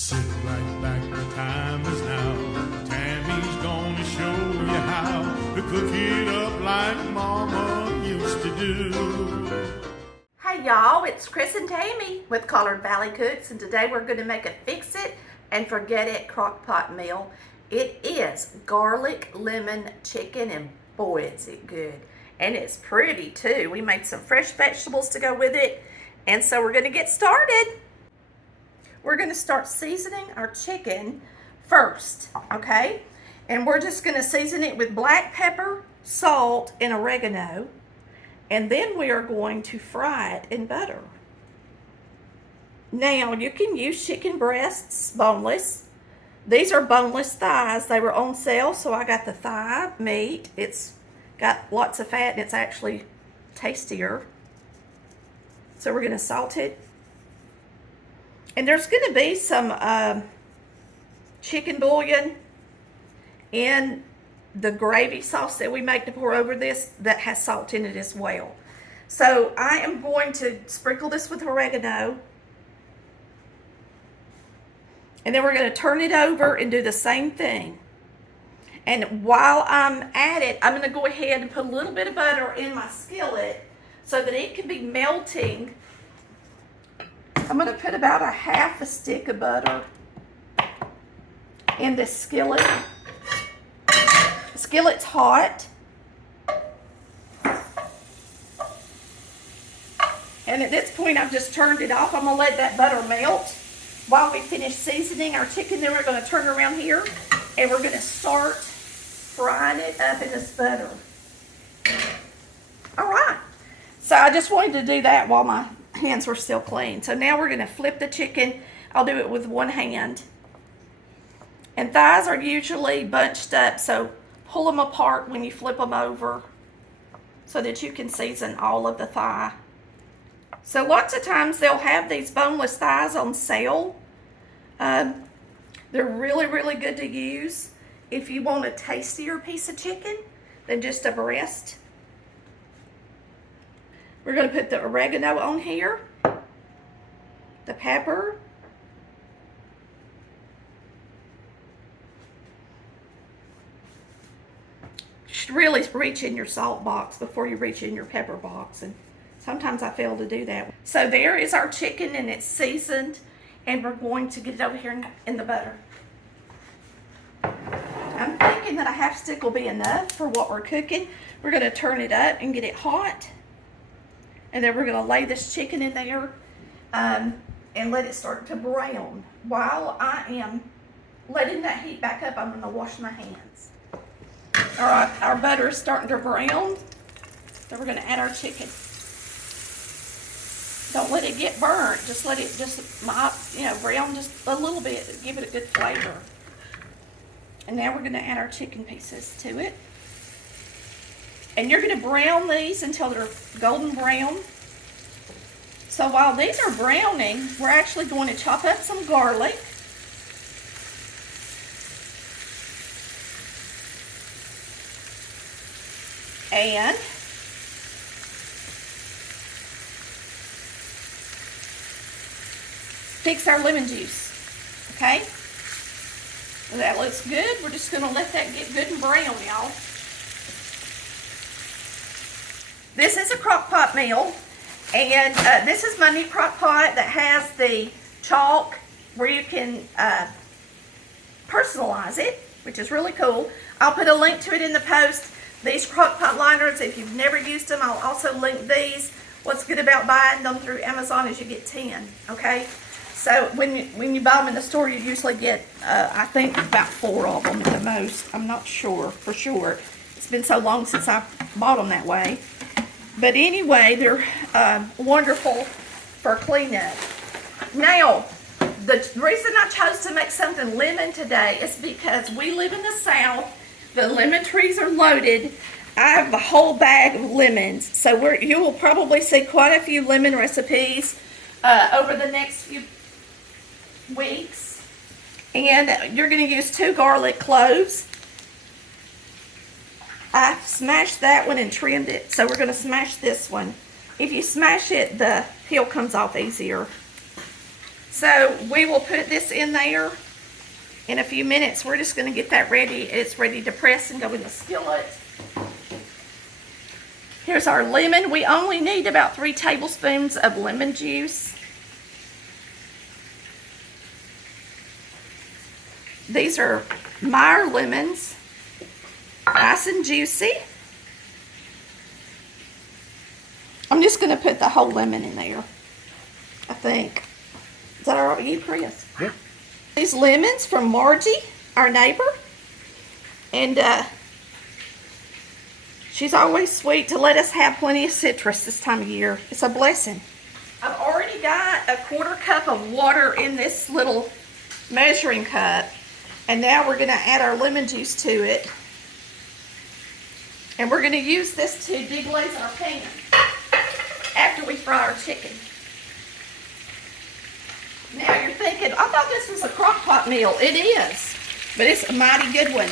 Sit right back, the time is now. Tammy's gonna show you how to cook it up like Mama used to do. Hey y'all, it's Chris and Tammy with Collard Valley Cooks, and today we're going to make a fix it and forget it crockpot meal. It is garlic lemon chicken, and boy is it good. And it's pretty too. We made some fresh vegetables to go with it, and so we're going to get started. We're going to start seasoning our chicken first, okay? And we're just going to season it with black pepper, salt, and oregano. And then we are going to fry it in butter. Now, you can use chicken breasts, boneless. These are boneless thighs. They were on sale, so I got the thigh meat. It's got lots of fat, and it's actually tastier. So we're going to salt it. And there's going to be some chicken bouillon in the gravy sauce that we make to pour over this that has salt in it as well. So I am going to sprinkle this with oregano. And then we're going to turn it over and do the same thing. And while I'm at it, I'm going to go ahead and put a little bit of butter in my skillet so that it can be melting. I'm going to put about a half a stick of butter in this skillet. The skillet's hot. And at this point, I've just turned it off. I'm going to let that butter melt while we finish seasoning our chicken. Then we're going to turn it around here, and we're going to start frying it up in this butter. All right. So I just wanted to do that while my hands were still clean. So now we're going to flip the chicken. I'll do it with one hand. And thighs are usually bunched up, so pull them apart when you flip them over so that you can season all of the thigh. So lots of times they'll have these boneless thighs on sale. They're really, really good to use if you want a tastier piece of chicken than just a breast. We're going to put the oregano on here, the pepper, you should really reach in your salt box before you reach in your pepper box, and sometimes I fail to do that. So there is our chicken, and it's seasoned, and we're going to get it over here in the butter. I'm thinking that a half stick will be enough for what we're cooking. We're going to turn it up and get it hot. And then we're going to lay this chicken in there and let it start to brown. While I am letting that heat back up, I'm going to wash my hands. All right, our butter is starting to brown. So we're going to add our chicken. Don't let it get burnt. Just let it brown just a little bit to give it a good flavor. And now we're going to add our chicken pieces to it. And you're going to brown these until they're golden brown. So while these are browning, we're actually going to chop up some garlic. And fix our lemon juice. Okay? That looks good. We're just going to let that get good and brown, y'all. This is a crockpot meal, and this is my new crockpot that has the chalk where you can personalize it, which is really cool. I'll put a link to it in the post. These crockpot liners, if you've never used them, I'll also link these. What's good about buying them through Amazon is you get 10, okay? So when you buy them in the store, you usually get, I think, about 4 of them at the most. I'm not sure for sure. It's been so long since I bought them that way. But anyway, they're wonderful for cleanup. Now, the reason I chose to make something lemon today is because we live in the South. The lemon trees are loaded. I have a whole bag of lemons. So you will probably see quite a few lemon recipes over the next few weeks. And you're going to use 2 garlic cloves. I smashed that one and trimmed it, so we're going to smash this one. If you smash it, the peel comes off easier. So we will put this in there in a few minutes. We're just going to get that ready. It's ready to press and go in the skillet. Here's our lemon. We only need about 3 tablespoons of lemon juice. These are Meyer lemons, nice and juicy. I'm just going to put the whole lemon in there, I think. Is that all right with you, Chris? Yeah. These lemons from Margie, our neighbor. And she's always sweet to let us have plenty of citrus this time of year. It's a blessing. I've already got a 1/4 cup of water in this little measuring cup. And now we're going to add our lemon juice to it. And we're going to use this to deglaze our pan after we fry our chicken. Now you're thinking, I thought this was a Crockpot meal. It is, but it's a mighty good one.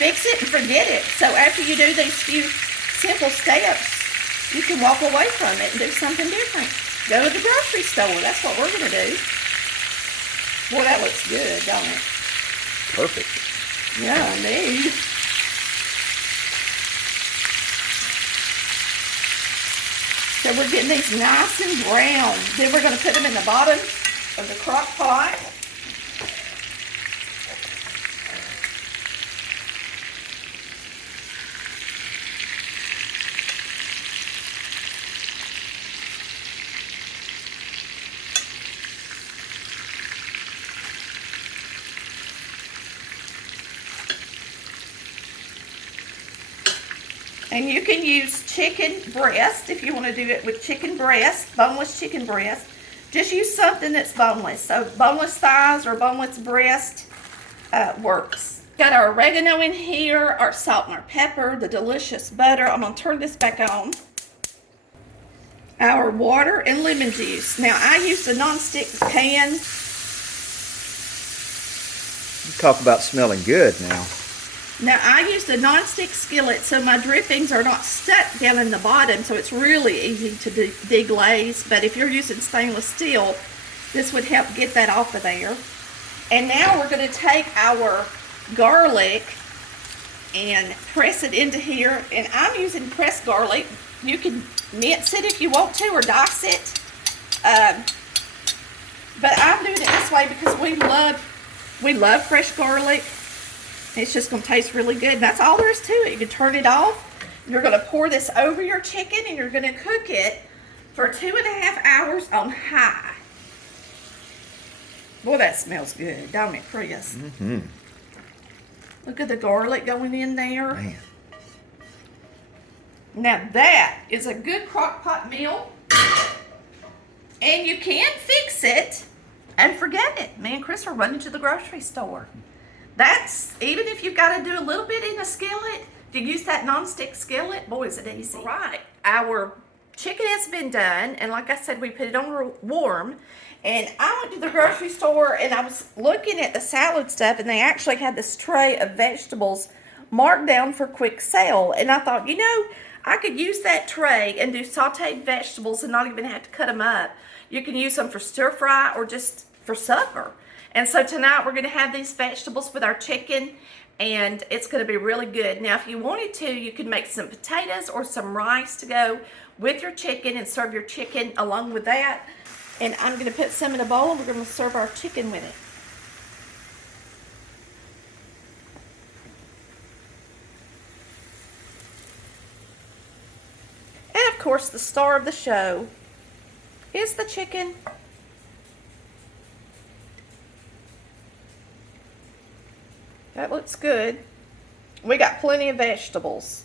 Fix it and forget it. So after you do these few simple steps, you can walk away from it and do something different. Go to the grocery store. That's what we're going to do. Boy, that looks good, don't it? Perfect. Yeah, indeed. So we're getting these nice and brown. Then we're going to put them in the bottom of the crock pot. And you can use chicken breast if you want to do it with chicken breast, boneless chicken breast. Just use something that's boneless. So boneless thighs or boneless breast works. Got our oregano in here, our salt and our pepper, the delicious butter. I'm going to turn this back on. Our water and lemon juice. Now I used a non-stick pan. You talk about smelling good now. Now, I used a non-stick skillet, so my drippings are not stuck down in the bottom, so it's really easy to deglaze. But if you're using stainless steel, this would help get that off of there. And now we're going to take our garlic and press it into here. And I'm using pressed garlic. You can mince it if you want to, or dice it. But I'm doing it this way because we love fresh garlic. It's just going to taste really good. And that's all there is to it. You can turn it off. You're going to pour this over your chicken and you're going to cook it for 2.5 hours on high. Boy, that smells good, don't it, Chris? Mm-hmm. Look at the garlic going in there. Man. Now that is a good crock pot meal. And you can fix it and forget it. Me and Chris are running to the grocery store. That's, even if you've got to do a little bit in a skillet, if you use that non-stick skillet, boy, is it easy. All right, our chicken has been done, and like I said, we put it on warm, and I went to the grocery store, and I was looking at the salad stuff, and they actually had this tray of vegetables marked down for quick sale, and I thought, you know, I could use that tray and do sauteed vegetables and not even have to cut them up. You can use them for stir fry or just for supper. And so tonight we're going to have these vegetables with our chicken, and it's going to be really good. Now, if you wanted to, you could make some potatoes or some rice to go with your chicken and serve your chicken along with that. And I'm going to put some in a bowl, and we're going to serve our chicken with it. And of course, the star of the show is the chicken. That looks good. We got plenty of vegetables.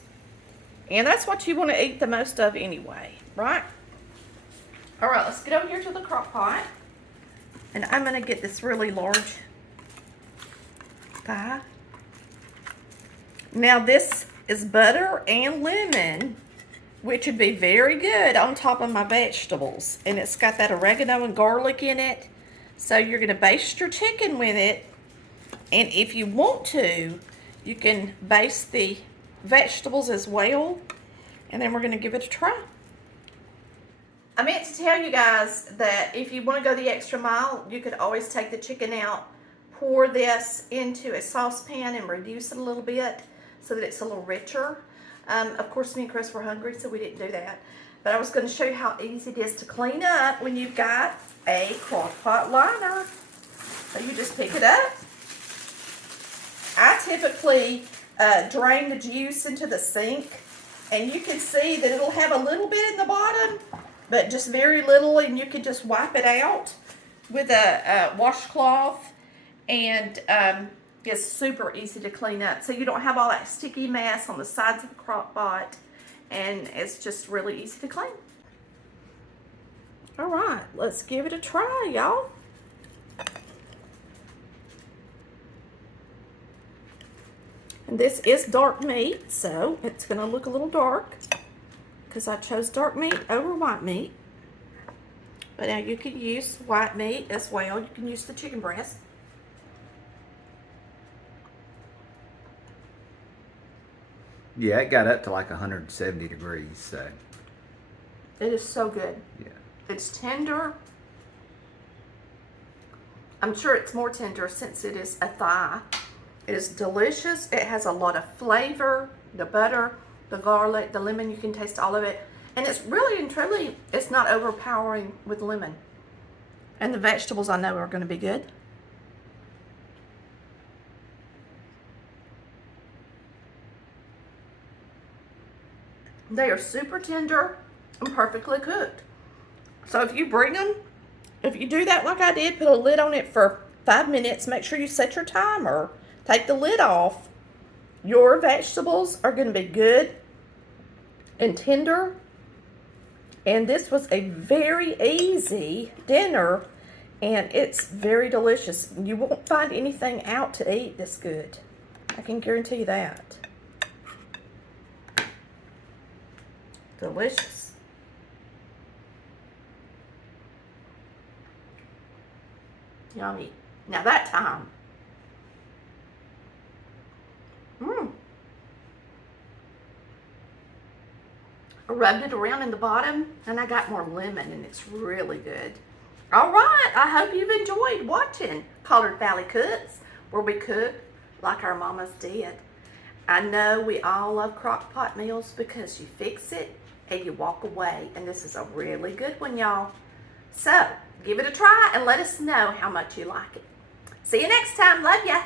And that's what you want to eat the most of anyway, right? All right, let's get over here to the crock pot. And I'm going to get this really large thigh. Now this is butter and lemon, which would be very good on top of my vegetables. And it's got that oregano and garlic in it. So you're going to baste your chicken with it. And if you want to, you can baste the vegetables as well. And then we're going to give it a try. I meant to tell you guys that if you want to go the extra mile, you could always take the chicken out, pour this into a saucepan and reduce it a little bit so that it's a little richer. Of course, me and Chris were hungry, so we didn't do that. But I was going to show you how easy it is to clean up when you've got a Crockpot liner. So you just pick it up. I typically drain the juice into the sink, and you can see that it'll have a little bit in the bottom, but just very little, and you can just wipe it out with a washcloth, and it's super easy to clean up. So you don't have all that sticky mess on the sides of the crock pot, and it's just really easy to clean. All right, let's give it a try, y'all. And this is dark meat, so it's gonna look a little dark because I chose dark meat over white meat. But now you can use white meat as well. You can use the chicken breast. Yeah, it got up to like 170 degrees, so. It is so good. Yeah. It's tender. I'm sure it's more tender since it is a thigh. It is delicious. It has a lot of flavor. The butter, the garlic, the lemon, you can taste all of it. And it's really and truly, it's not overpowering with lemon. And the vegetables I know are going to be good. They are super tender and perfectly cooked. So if you bring them, if you do that like I did, put a lid on it for 5 minutes, make sure you set your timer, take the lid off, your vegetables are going to be good and tender. And this was a very easy dinner, and it's very delicious. You won't find anything out to eat this good. I can guarantee you that. Delicious. Yummy. Now that time. I rubbed it around in the bottom, and I got more lemon, and it's really good. All right, I hope you've enjoyed watching Collard Valley Cooks, where we cook like our mamas did. I know we all love crock pot meals because you fix it and you walk away, and this is a really good one, y'all. So, give it a try and let us know how much you like it. See you next time. Love ya.